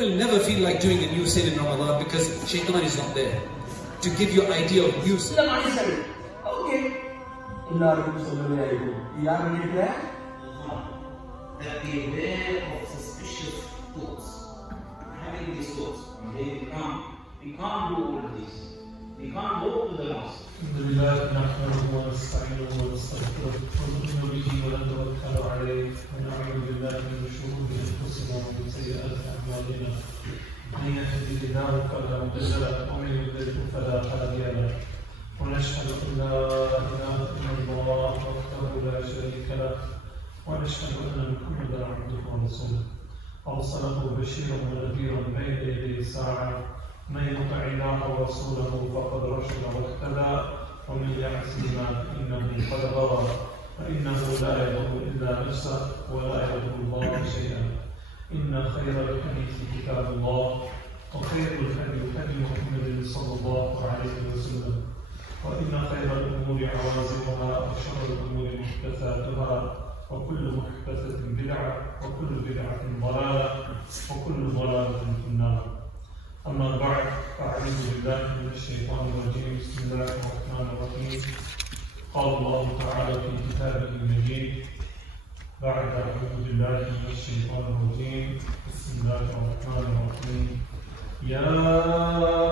will never feel like doing a new sin in Ramadan because Shaitan is not there to give you idea of new sin. Okay. That be aware of suspicious thoughts. Having these thoughts. We can't do all of this. We can't go to the mosque. الحمد لله نحمده ونستعينه ونستغفره ونؤمن به ونتوكل عليه ونعوذ بالله من شرور انفسنا ومن سيئات اعمالنا من يهده الله فلا مضل له ومن يضلل فلا هادي له ونشهد ان لا اله الا الله وحده لا شريك له ونشهد ان محمدا عبده ورسوله ارسله بشيرا ونذيرا بين يدي الساعه من يطع الله ورسوله فقد رشد واهتدى ومن يعصهما فانه قد غوى فانه لا يضر الا نفسه ولا يضر الله شيئا ان خير الحديث كتاب الله وخير الهدي هدي محمد صلى الله عليه وسلم وان خير الامور عوازمها وشر الامور محدثاتها وكل محدثه بدعه وكل بدعه ضلاله وكل ضلاله في النار. أما بعد فأعوذ بالله من الشيطان الرجيم بسم الله الرحمن الرحيم قال الله تعالى في كتابه المجيد بعد أعوذ بالله من الشيطان الرجيم بسم الله الرحمن الرحيم يا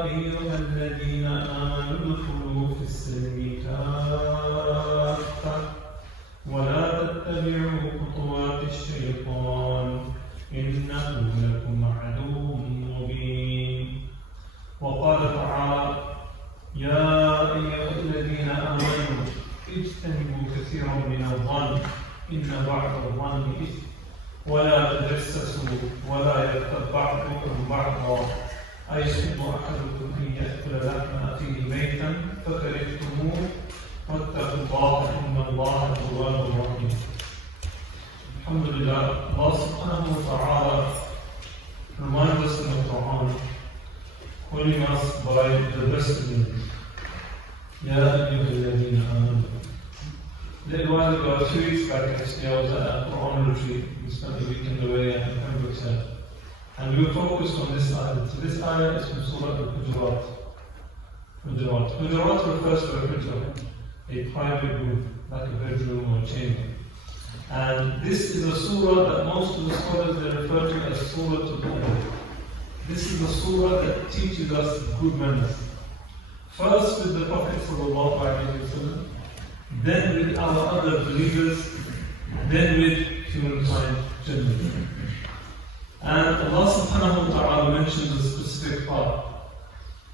أيها الذين آمنوا ادخلوا في السلم كافة ولا تتبعوا خطوات الشيطان إنه لكم عدو مبين. وقال تعالى يا أيها الذين آمنوا اجتنبوا كثيرا من الظن إن بعض الظن إثم ولا تجسسوا ولا يغتب بعضكم بعضا أيحب أحدكم أن يأكل لحم أخيه ميتا فكرهتموه واتقوا الله إن الله تواب رحيم. Alhamdulillah, Allah subhanahu wa ta'ala reminds us in the Quran, calling us by the best name. Ya ayyuhalladhina amanu. A little while ago, 2 weeks back actually, I was at a Quran retreat. We spent the weekend away at Pembrokeshire. And we were focused on this ayah. So this ayah is from Surah Al-Hujurat. Hujurat refers to a hujra, a private room, like a bedroom or a chamber. And this is a surah that most of the scholars they refer to as Surah Al-Hujurat. This is a surah that teaches us good manners. First with the Prophet ﷺ, then with our other believers, then with humankind generally. And Allah subhanahu wa ta'ala mentions a specific part.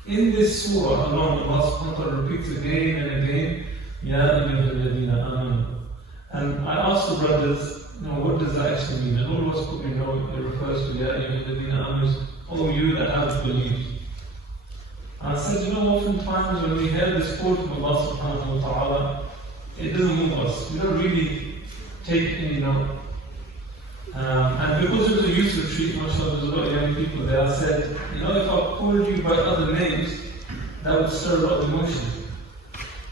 In this surah alone, Allah subhanahu wa ta'ala repeats again and again, Ya ayyuhalladhina amanu. And I asked the brothers, what does that actually mean? And all of us probably know it refers to Ya ayyuhalladhina amanu, oh you that have believed. And I said, oftentimes when we hear this quote from Allah subhanahu wa ta'ala, it doesn't move us. We don't really take any note. And because it was a youth retreat, mashallah, there's a lot of young people there, I said, if I called you by other names, that would stir a lot of emotion.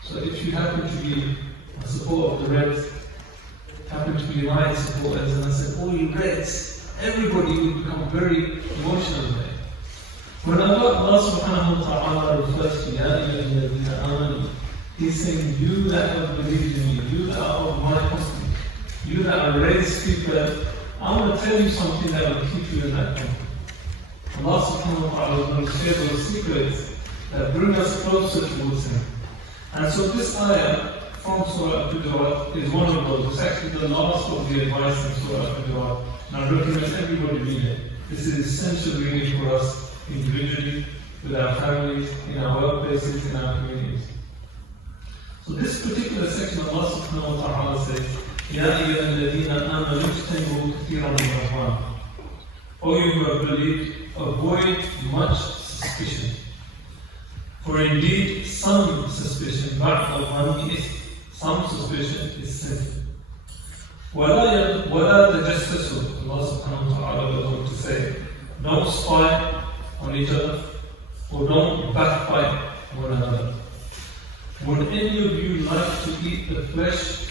So if you happen to be a supporter of the Reds, happen to be Lion supporters, and I said, all you Reds, everybody would become very emotional there. When Allah subhanahu wa ta'ala refers to Ya ayyuhalladhina amanu, He's saying, you that have believed in me, you that are of my company, you that are raised people, I want to tell you something that will keep you in that company. Allah subhanahu wa ta'ala is going to share those secrets that bring us closer towards Him. And so this ayah from Surah Al-Hujurat is one of those. It's actually the last of the advice in Surah Al-Hujurat. And I recommend everybody read it. This is essential reading for us individually, with our families, in our workplaces, in our communities. So this particular section of Allah subhanahu wa ta'ala says, Ya ayyuhalladhina amanu ijtanibu kathiran min al-dhann. O you who have believed, avoid much suspicion. For indeed, some suspicion, some suspicion is sinful. وَلَا تَجَسَّسُوا. Allah subhanahu wa ta'ala goes on to say, don't spy on each other, or don't backbite one another. Would any of you like to eat the flesh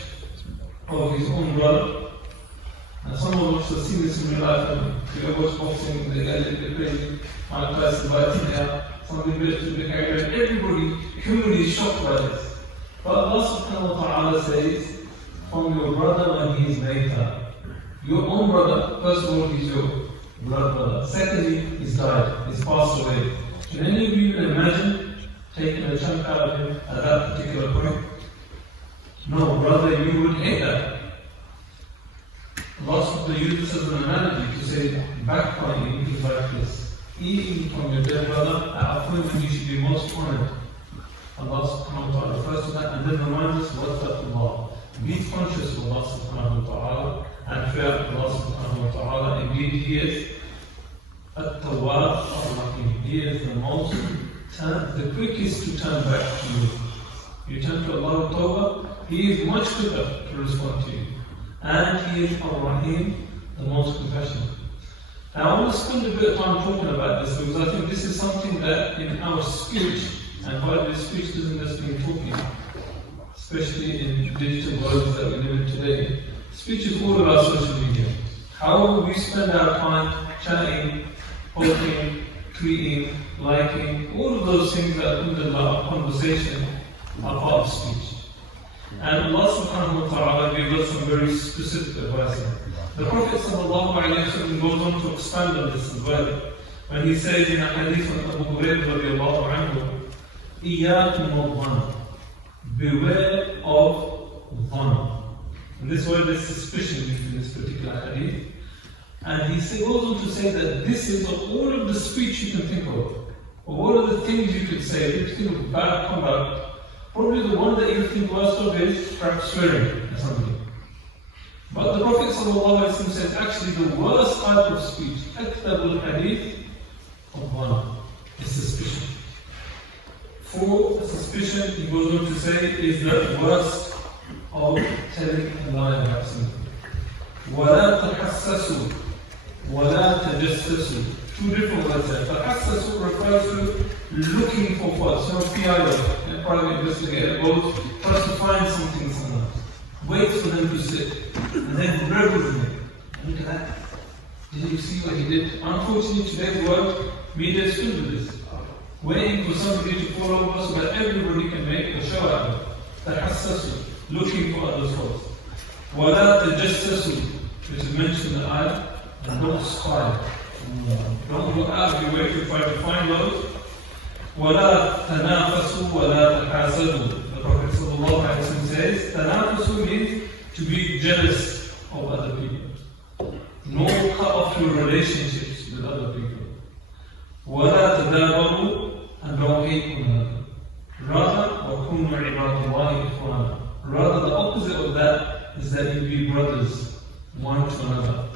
of his own brother? And some of us have seen this in real life, and if you ever watch boxing, they get a little bit crazy. One person bites me out, something bit to the character, and everybody, humanly is shocked by this. But Allah subhanahu wa ta'ala says, from your brother when he is later. Your own brother, first of all, he's your blood brother. Secondly, he's died, he's passed away. Can any of you imagine taking a chunk out of him at that particular point? No, brother, you would hate that. Allah subhanahu wa ta'ala uses this as an analogy to say, backbiting is like this. Eating from your dead brother at a point when you should be most honored. Allah subhanahu wa ta'ala refers to that and then reminds us, wattaqullah. Be conscious of Allah subhanahu wa ta'ala and fear Allah subhanahu wa ta'ala. Indeed, He is At-Tawwab Ar-Rahim. He is the quickest to turn back to you. You turn to Allah with Tawbah, He is much quicker to respond to you. And He is Ar-Rahim, the most compassionate. Now I want to spend a bit of time talking about this because I think this is something that in our speech, and by this speech doesn't just mean talking, especially in digital worlds that we live in today. Speech is all about social media. How we spend our time chatting, poking, tweeting, liking, all of those things that alhamdulillah, conversation are part of speech. And Allah subhanahu wa ta'ala gives us some very specific advice. The Prophet sallallahu alayhi wa sallam goes on to expand on this as well. When he says in a hadith of Abu Hurairah radiallahu anhu, إِيَّاكُمْ وَالظَّنَّ. Beware of dhann. And this word is suspicion in this particular hadith. And he goes on to say that this is of all of the speech you can think of all of the things you could say, if you think of bad conduct, probably the one that you think worst of is perhaps swearing at somebody. But the Prophet ﷺ says actually the worst type of speech, أكذب الحديث of one, is suspicion. For suspicion, he goes on to say, is the worst of telling a lie about something. وَلَا تَحَسَّسُوا وَلَا تَجَسَّسُوا. Two different words there. تَحَسَّسُوا refers to looking for faults. So PIO, a private investigator, goes, tries to find something somewhere. Waits for them to sit, and then revels in it. Look at that. Did you see what he did? Unfortunately, today's world, media is filled with this. Waiting for somebody to fall over so that everybody can make a show out of it. تَحَسَّسُوا, looking for others' faults. وَلَا تَجَسَّسُوا, which is mentioned in the ayah, and don't spy. Don't go out of your way to try to find those. وَلَا تَنَافَسُوا وَلَا تَحَاسَدُوا. The Prophet ﷺ says, تَنَافَسُوا means to be jealous of other people. No cut off your relationships with other people. وَلَا تَدَابَرُوا, and don't hate one another. Rather, وَكُونُوا عِبَادُ اللَّهِ إِخْوَانًا. Rather, the opposite of that is that you be brothers, one to another.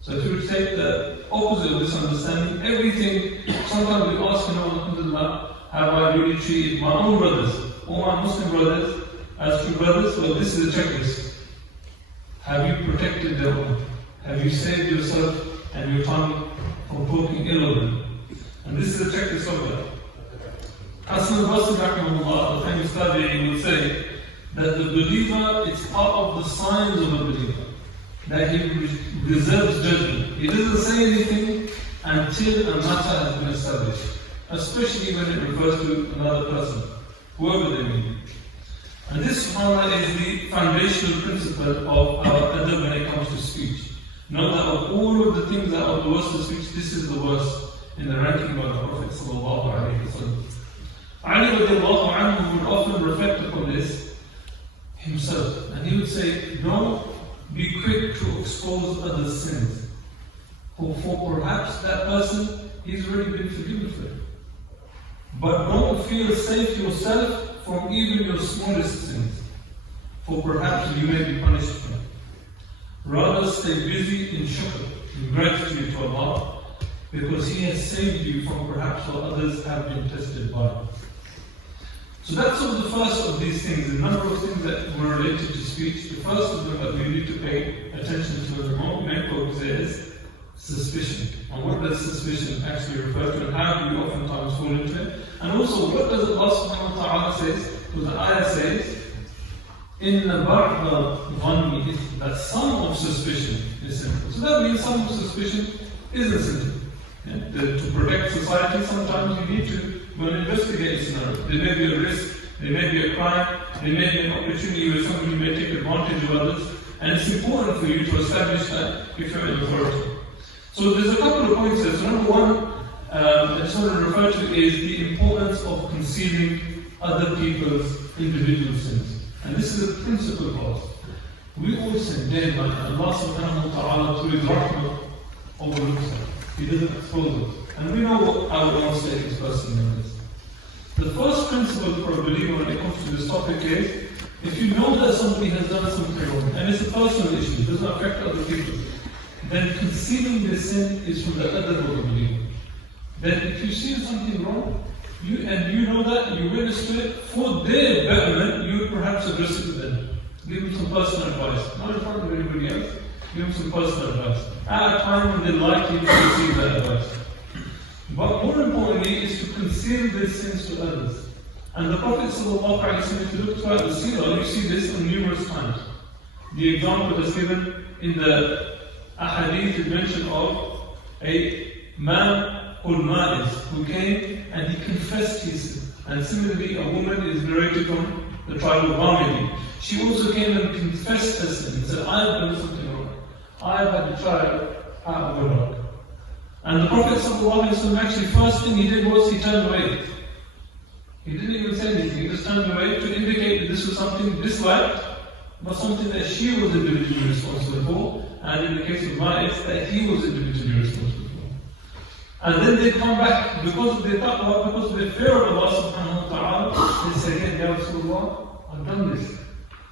So if you would take the opposite of this understanding, everything, sometimes we ask, alhamdulillah, have I really treated my own brothers, or my Muslim brothers, as true brothers? Well, this is a checklist. Have you protected their own? Have you saved yourself and your tongue from talking ill of them? And this is a checklist of that. Hasan al-Basri, rahimahullah, the famous tabi'i, would say that the believer, it's part of the signs of a believer, that he reserves judgment. He doesn't say anything until a matter has been established, especially when it refers to another person, whoever they may be. And this, subhanAllah, is the foundational principle of our adab when it comes to speech. Know that of all of the things that are the worst of speech, this is the worst in the ranking by the Prophet sallallahu alaihi wasallam. Ali radiallahu anhu would often reflect upon this himself, and he would say, don't be quick to expose others' sins. For perhaps that person, he's already been forgiven for it. But don't feel safe yourself from even your smallest sins, for perhaps you may be punished for it. Rather stay busy in shukr, in gratitude to Allah, because He has saved you from perhaps what others have been tested by. So that's sort of the first of these things, a number of things that were related to speech. The first of them that we need to pay attention to at the moment, main focus is suspicion. And what does suspicion actually refer to, and how do we oftentimes fall into it? And also, what does Allah subhanahu wa ta'ala say? Because the ayah says, in بعض ظني is that some of suspicion is sinful. So that means some of suspicion isn't sinful. Yeah? To protect society, sometimes you need to go and investigate a scenario. There may be a risk, there may be a crime, there may be an opportunity where somebody may take advantage of others, and it's important for you to establish that if you're in authority. So there's a couple of points there. So number one, I just want to refer to is the importance of concealing other people's individual sins. And this is a principal part. We all sin day and night. Allah subhanahu wa ta'ala through His rahmah overlooks it. He doesn't expose it. And we know what our own state is personally in this. The first principle for a believer when it comes to this topic is, if you know that somebody has done something wrong, and it's a personal issue, it doesn't affect other people, then concealing the sin is from the other of the believer. Then if you see something wrong, you know that, you witness to it, for their betterment, you perhaps address it to them. Give them some personal advice. Not in front of everybody else, give them some personal advice. At a time when they're likely to receive that advice. But more importantly is to conceal their sins to others. And the Prophet ﷺ, if you look throughout the seerah, you see this on numerous times. The example is given in the ahadith, is mention of a man called Ma'is, who came and he confessed his sin. And similarly, a woman is narrated from the tribe of Ghamidi. She also came and confessed her sin and said, I have done something wrong. I have had a child out of wedlock. And the Prophet ﷺ, actually, first thing he did was he turned away. He didn't even say anything, he just turned away to indicate that this was something disliked, but something that she was individually responsible for, and in the case of Ma'is, that he was individually responsible for. And then they come back because of their taqwa, because of their fear of Allah subhanahu wa ta'ala, they say, Ya Rasulullah, I've done this.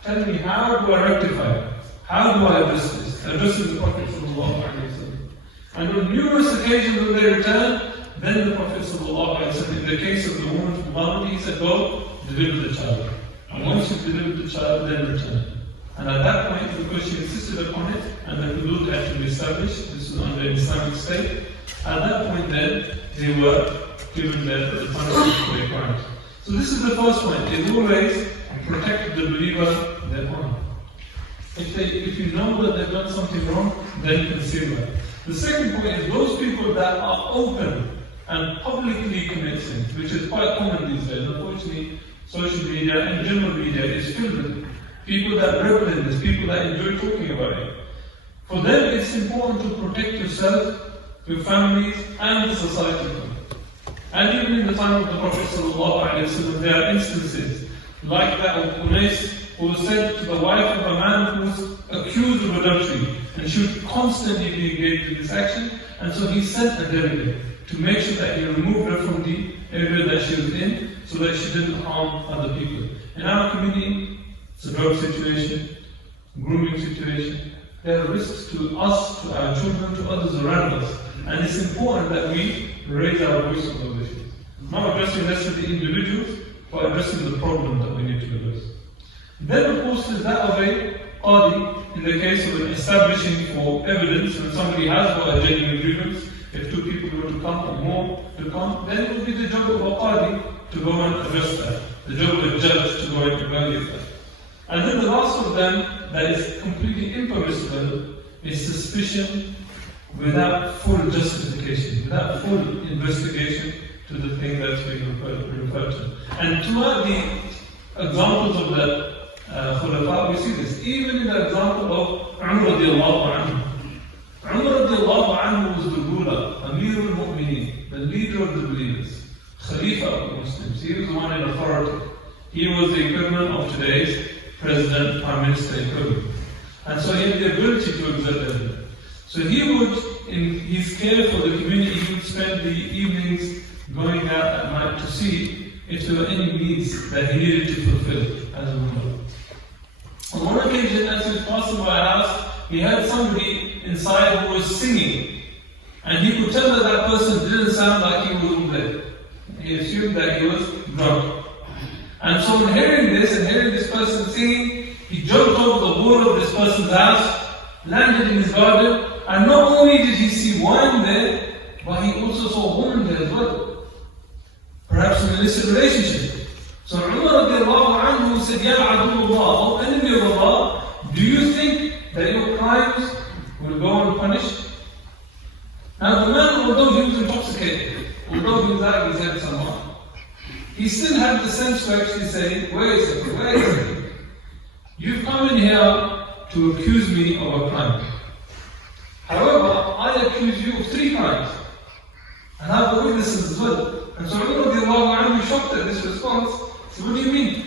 Tell me, how do I rectify it? How do I address this? Addressing the Prophet sallallahu alayhi wa sallam. And on numerous occasions when they returned, then the Prophet sallallahu alayhi wa sallam, in the case of the woman from Ghamidi, he said, go, deliver the child. And once you've delivered the child, then return. And at that point, because she insisted upon it, and the hudud had to be established, this was under Islamic state, at that point then, they were given the punishment for their crimes. So this is the first point, is always protect the believer, their honor. If you know that they've done something wrong, then conceal that. The second point is those people that are open and publicly commit sins, which is quite common these days. Unfortunately, social media and general media is filled with people that revel in this, people that enjoy talking about it. For them, it's important to protect yourself, your families, and the society. And even in the time of the Prophet ﷺ, there are instances like that of Organised, who was sent to the wife of a man who was accused of adultery, and she would constantly be engaged in this action, and so he sent a delegate to make sure that he removed her from the area that she was in, so that she didn't harm other people. In our community, it's a drug situation, grooming situation. There are risks to us, to our children, to others around us, and it's important that we raise our voice on those issues. Not addressing necessarily the individuals, but addressing the problem that we need to address. Then, of course, there's that of a qadi, in the case of establishing for evidence when somebody has got a genuine grievance. If two people were to come or more to come, then it would be the job of a qadi to go and address that. The job of a judge to go and evaluate that. And then the last of them that is completely impermissible is suspicion without full justification, without full investigation to the thing that's being referred to. And throughout the examples of the Khulafa, we see this. Even in the example of Umar radiallahu anhu. Umar radiallahu anhu was the ruler, Amir al-Mu'mineen, the leader of the believers, Khalifa of the Muslims. He was the one in authority. He was the equivalent of today's President, Prime Minister equivalent. And so he had the ability to exert that. So he would, in his care for the community, he would spend the evenings going out at night to see if there were any needs that he needed to fulfill as a ruler. On one occasion, as he was passing by a house, he heard somebody inside who was singing. And he could tell that that person didn't sound like he was there. He assumed that he was drunk. And so on hearing this and hearing this person singing, he jumped over the wall of this person's house, landed in his garden, and not only did he see wine there, but he also saw a woman there as well. Perhaps an illicit relationship. So Umar radiallahu anhu said, Ya Adulullah, O enemy of Allah, do you think that your crimes will go unpunished? Now the man, although he was intoxicated, although he was out of his head somewhat, he still had the sense to actually say, wait a second. You've come in here to accuse me of a crime. However, I accuse you of 3 crimes. And I have the witnesses as well. And so Umar radiallahu anhu shocked at this response. So what do you mean?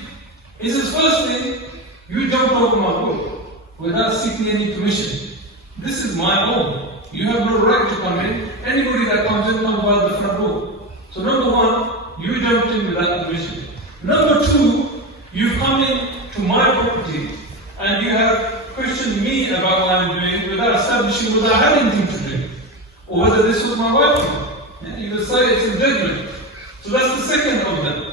He says, firstly, you jumped over my door without seeking any permission. This is my home. You have no right to come in. Anybody that comes in comes by the front door. So number 1, you jumped in without permission. Number 2, you've come in to my property and you have questioned me about what I'm doing without establishing whether I had anything to do or whether this was my wife or not. Yeah, you will say it's in judgment. So that's the second of them.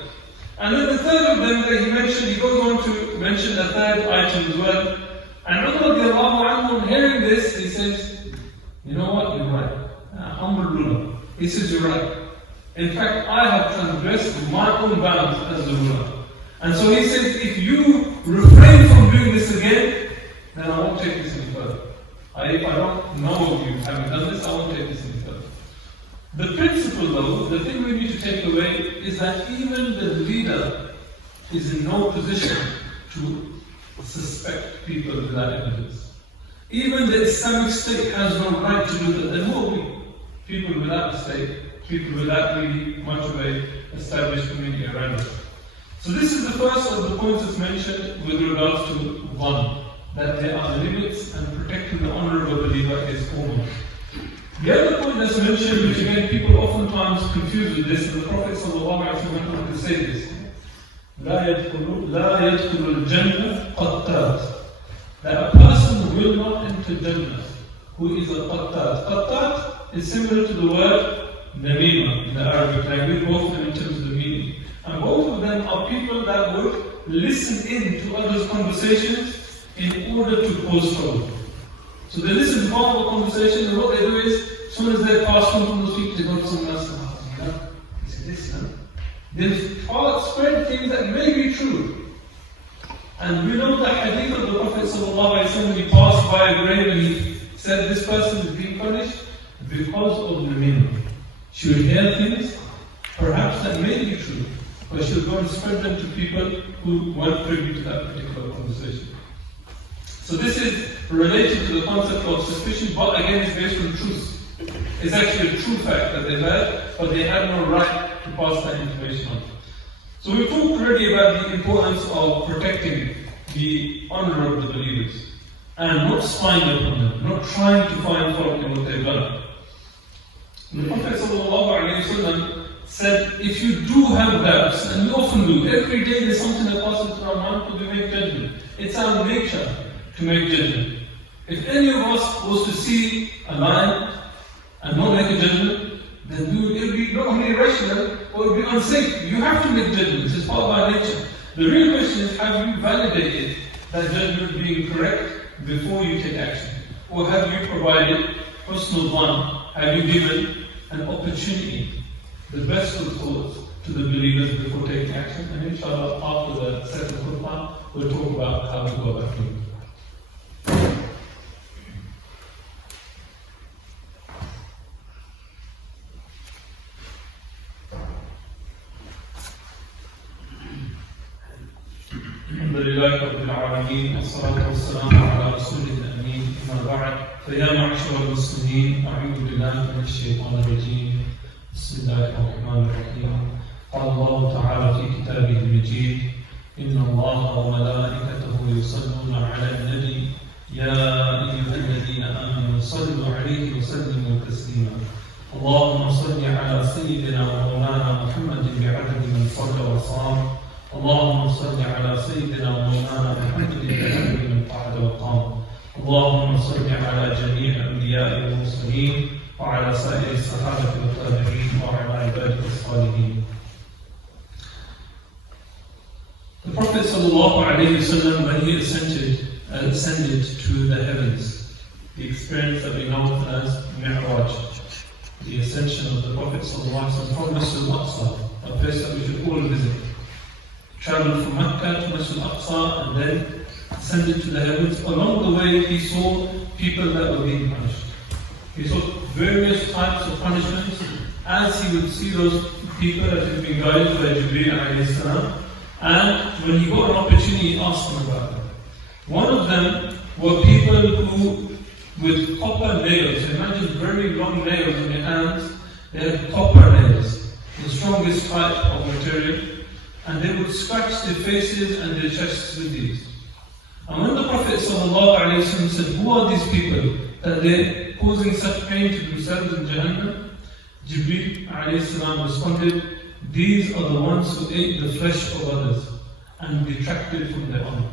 And then the third of them that he mentioned, he goes on to mention the third item as well. And Umar radiallahu anhu, on hearing this, he says, you know what, you're right. Humble ruler. He says, you're right. In fact, I have transgressed my own bounds as the ruler. And so he says, if you refrain from doing this again, then I won't take this any further. If I don't know of you having done this, I won't take this any further. The principle though, the thing we need to take away is that even the leader is in no position to suspect people without evidence. Even the Islamic State has no right to do that. Then who are we? People without a state, people without really much of a established community around us. So this is the first of the points that's mentioned with regards to one, that there are limits and protecting the honor of a believer is foremost. The other point that's mentioned, which again people oftentimes confuse with this, and the Prophet ﷺ went on to say this, لا يدخل الجنة قطات, that a person will not enter Jannah who is a qattat. Qattat is similar to the word namima in the Arabic language, both in terms of the meaning. And both of them are people that would listen in to others' conversations in order to cause trouble. So they listen to part of a conversation, and what they do is, as soon as they pass from those people, they go to someone else and say this, They spread things that may be true. And we know the hadith of the Prophet ﷺ, when he passed by a grave and he said this person is being punished because of the minimum. She will hear things, perhaps that may be true, but she'll go and spread them to people who weren't privy to that particular conversation. So this is related to the concept of suspicion, but again it's based on truth. It's actually a true fact that they heard, but they had no right to pass that information on. So we talked already about the importance of protecting the honor of the believers and not spying upon them, not trying to find fault in what they've done. The Prophet ﷺ said, if you do have doubts, and we often do, every day there's something that passes through our mind, we make judgment. It's our nature to make judgment. If any of us was to see a lion and not make a judgment, then it would be not only irrational, but it would be unsafe. You have to make judgments, it's part of our nature. The real question is, have you validated that judgment being correct before you take action? Or have you provided personal one? Have you given an opportunity, the best of thoughts, to the believers before taking action? And inshallah, after the second khutbah, we'll talk about how to go about doing it. الحمد لله رب العالمين والصلاة والسلام على رسوله الأمين أما بعد فيا معشر المسلمين أعوذ بالله من الشيطان الرجيم بسم الله الرحمن الرحيم قال الله تعالى في كتابه المجيد إن الله وملائكته يصلون على النبي يا أيها الذين آمنوا صلوا عليه وسلموا تسليما اللهم صل على سيدنا ومولانا محمد بعدد من صلى وصام اللهم صل على سيدنا ومولانا محمد بعدد من قعد وقام اللهم صل على جميع الأنبياء والمرسلين وعلى سائر الصحابة والتابعين وعلى عباده الصالحين. The Prophet ﷺ, when he ascended to the heavens, the experience that we know as Mi'raj, the ascension of the Prophet ﷺ from Masjid al-Aqsa, a place that we should all visit. traveled from Mecca to Masjid al-Aqsa and then ascended to the heavens. Along the way, he saw people that were being punished. He saw various types of punishments as he would see those people that had been guided by Jibreel alayhi salam. And when he got an opportunity, he asked them about it. One of them were people who, with copper nails, imagine very long nails in their hands, they had copper nails, the strongest type of material, and they would scratch their faces and their chests with these. And when the Prophet ﷺ said, who are these people that they're causing such pain to themselves in Jahannam? Jibreel ﷺ responded, these are the ones who ate the flesh of others and detracted from their honor.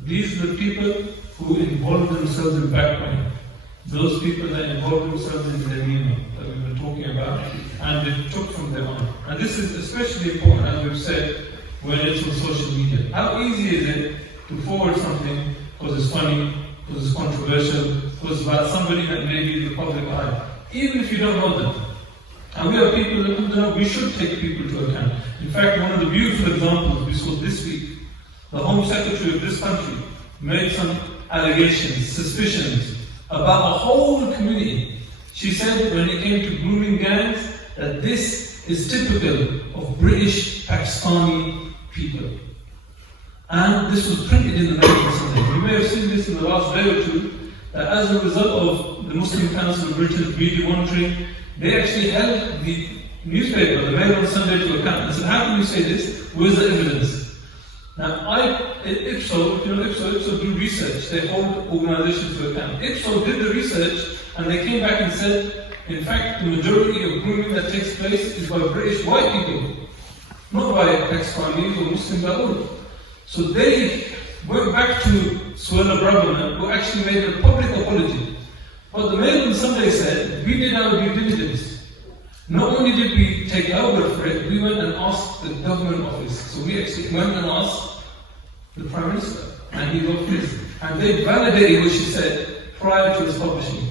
These are the people who involve themselves in backbiting. Those people that involve themselves in namima that we've been talking about, and they took from their honor. And this is especially important, as we've said, when it's on social media. How easy is it to forward something because it's funny, because it's controversial, because it's about somebody that may be in the public eye, even if you don't know them. And we are people that we should take people to account. In fact, one of the beautiful examples we saw this week, the Home Secretary of this country made some allegations, suspicions about a whole community. She said when it came to grooming gangs, that this is typical of British Pakistani people. And this was printed in the American Sunday. You may have seen this in the last day or two, that as a result of the Muslim Council of Britain's media monitoring, they actually held the newspaper, the Mail on Sunday, to account and said, how can you say this? Where's the evidence? Now, Ipsos do research. They hold organizations to account. Ipsos did the research and they came back and said, in fact, the majority of grooming that takes place is by British white people, not by Pakistanis or Muslims at all. So they went back to Suella Braverman, who actually made a public apology. But the Mail on Sunday said, we did our due diligence. Not only did we take our word for it, we went and asked the government office. So we actually went and asked the Prime Minister, and he wrote this. And they validated what she said prior to its publishing.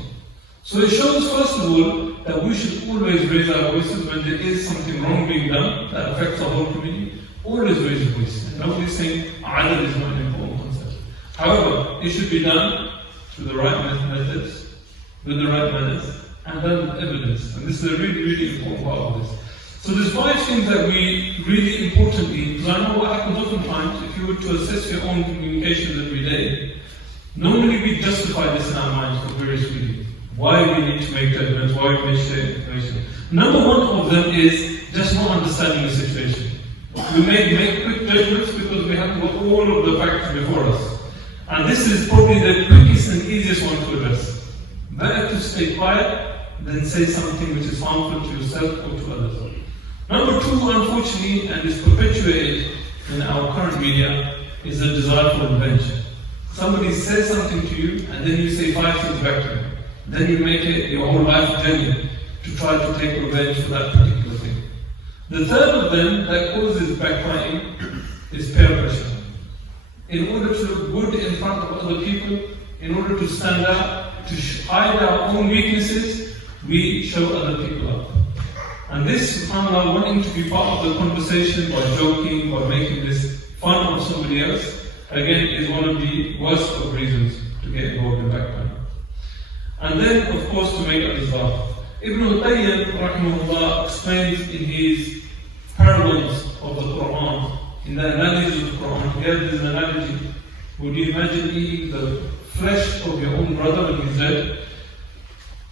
So it shows, first of all, that we should always raise our voices when there is something wrong being done that affects the whole community. Always raise your voice. And nobody's saying adl is not an important concept. However, it should be done through the right methods, with the right manners, and done with evidence. And this is a really, really important part of this. So there's 5 things that we really importantly, because I know what happens oftentimes, if you were to assess your own communications every day, normally we justify this in our minds for various reasons. Why we need to make judgments, why we may share information. Number 1 of them is just not understanding the situation. We may make quick judgments because we haven't got all of the facts before us. And this is probably the quickest and easiest one to address. Better to stay quiet than say something which is harmful to yourself or to others. Number 2, unfortunately, and is perpetuated in our current media, is a desire for revenge. Somebody says something to you, and then you say 5 things back to them. Then you make it your whole life journey to try to take revenge for that particular thing. The third of them that causes backbiting is peer pressure. In order to look good in front of other people, in order to stand out, to hide our own weaknesses, we show other people up. And this, subhanAllah, wanting to be part of the conversation by joking, by making this fun of somebody else, again, is one of the worst of reasons to get involved in backbiting. And then, of course, to make others laugh. Ibn al-Qayyim, rahimahullah, explains in his parables of the Quran, in the analogy of the Quran, here there's an analogy. Would you imagine eating the flesh of your own brother when he's dead?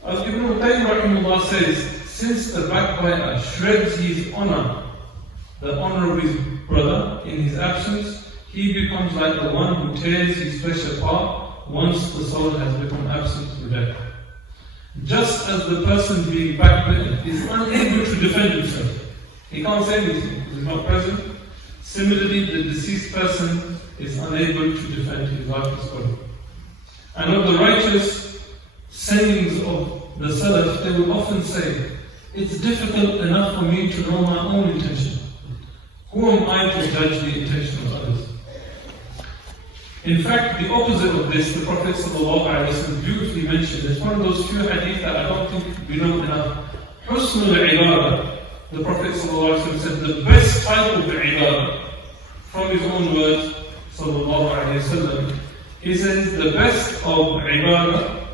As Ibn al-Qayyim, rahimahullah, says, since the backbiter shreds his honor, the honor of his brother, in his absence, he becomes like the one who tears his flesh apart once the soul has become absent through death. Just as the person being backbitten is unable to defend himself, he can't say anything because he's not present. Similarly, the deceased person is unable to defend his lifeless body. And of the righteous sayings of the Salaf, they will often say, it's difficult enough for me to know my own intention. Who am I to judge the intention of others? In fact, the opposite of this, the Prophet ﷺ beautifully mentioned. It's one of those few hadith that I don't think we know enough. Husnul ibadah. The Prophet ﷺ said the best type of ibadah from his own words, sallallahu alayhi wa sallam, he says, the best of ibadah,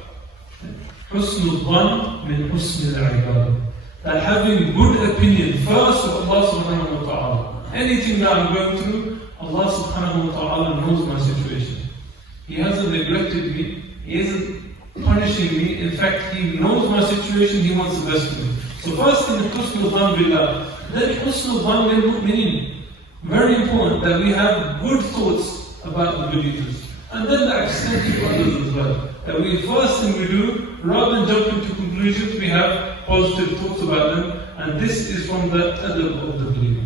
husnul dhan min husnil ibadah. That having good opinion first of Allah subhanahu wa ta'ala. Anything that I'm going through, Allah subhanahu wa ta'ala knows my situation. He hasn't neglected me, He isn't punishing me. In fact, He knows my situation, He wants the best for me. So first thing, husnul dhan billah. Then husnul dhan bil mu'mineen. Very important that we have good thoughts about the believers. And then the extent to others as well. That we first thing we do, rather than jump into conclusions, we have positive thoughts about them. And this is from the adab of the believer.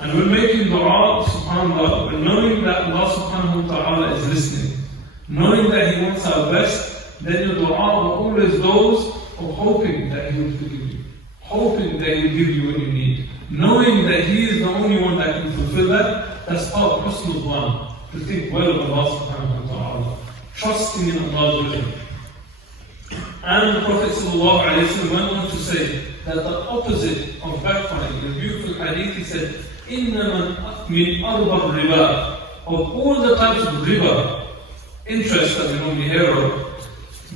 And we're making dua, subhanAllah, but knowing that Allah subhanahu wa ta'ala is listening. Knowing that He wants our best, then your dua will always those of hoping that He will forgive you. Hoping that He will give you what you need. Knowing that He is the only one that can fulfill that, that's part of husnul dhan. To think well of Allah subhanahu wa ta'ala. Trusting in Allah's will. And the Prophet sallallahu alayhi wa sallam went on to say that the opposite of backbiting, in a beautiful hadith, he said, إِنَّ مِنْ أَرْبَ الرِّبَى. Of all the types of riba, interest that we normally hear of,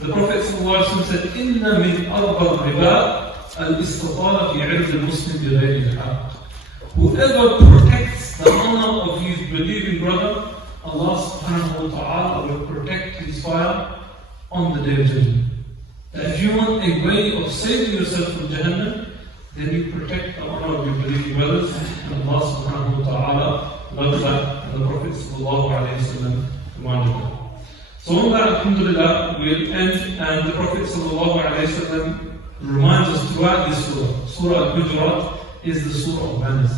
the Prophet sallallahu alayhi wa sallam said, إِنَّ مِنْ أَرْبَ الرِّبَى الْإِسْتِطَالَ فِي عِرْضِ الْمُسْلِمِ بِغَيْرِ الْحَقِّ. Whoever protects the honor of his believing brother, Allah subhanahu wa ta'ala will protect his fire on the day of judgment. That if you want a way of saving yourself from Jahannam, then you protect the honor of your believing brothers, and Allah subhanahu wa ta'ala loves that, and the Prophet sallallahu alayhi wa sallam reminded them. So on that, alhamdulillah, we'll end, and the Prophet sallallahu alayhi wa sallam reminds us throughout this surah. Surah Al-Hujurat is the surah of manners.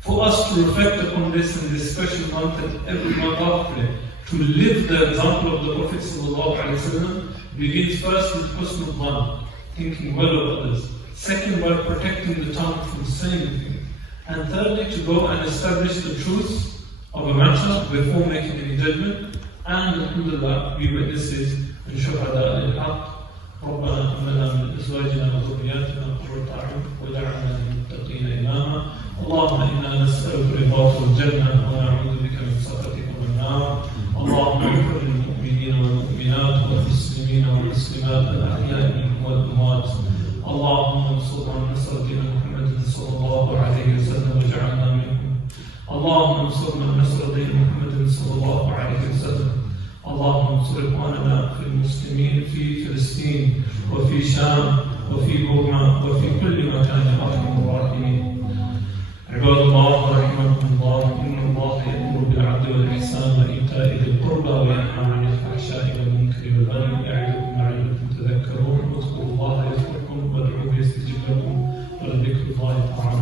For us to reflect upon this in this special month and every month after it, to live the example of the Prophet ﷺ begins first with husnul dhan, thinking well of others. Second, by protecting the tongue from saying things. And thirdly, to go and establish the truth of a matter before making any judgment. And alhamdulillah, be witnesses and shuhada lil-haq. ربنا هب لنا من ازواجنا وذرياتنا قرة اعين واجعلنا للمتقين اماما. اللهم انا نسالك رضاك والجنه ونعوذ بك من سخطك والنار. اللهم اغفر للمؤمنين والمؤمنات والمسلمين والمسلمات الاحياء منهم والاموات. اللهم انصر من نصر دين محمد صلى الله عليه وسلم واجعلنا منهم. اللهم انصر من نصر دين محمد صلى الله عليه وسلم. اللهم انصر اخواننا في المسلمين في فلسطين وفي شام وفي بورما وفي كل مكان يا ارحم الراحمين. عباد الله رحمكم الله، ان الله يامر بالعدل والاحسان وايتاء ذي القربى وينهى عن الفحشاء والمنكر والبغي يعظكم لعلكم تذكرون. اذكروا الله يذكركم وادعوه يستجب لكم ولذكر الله تعالى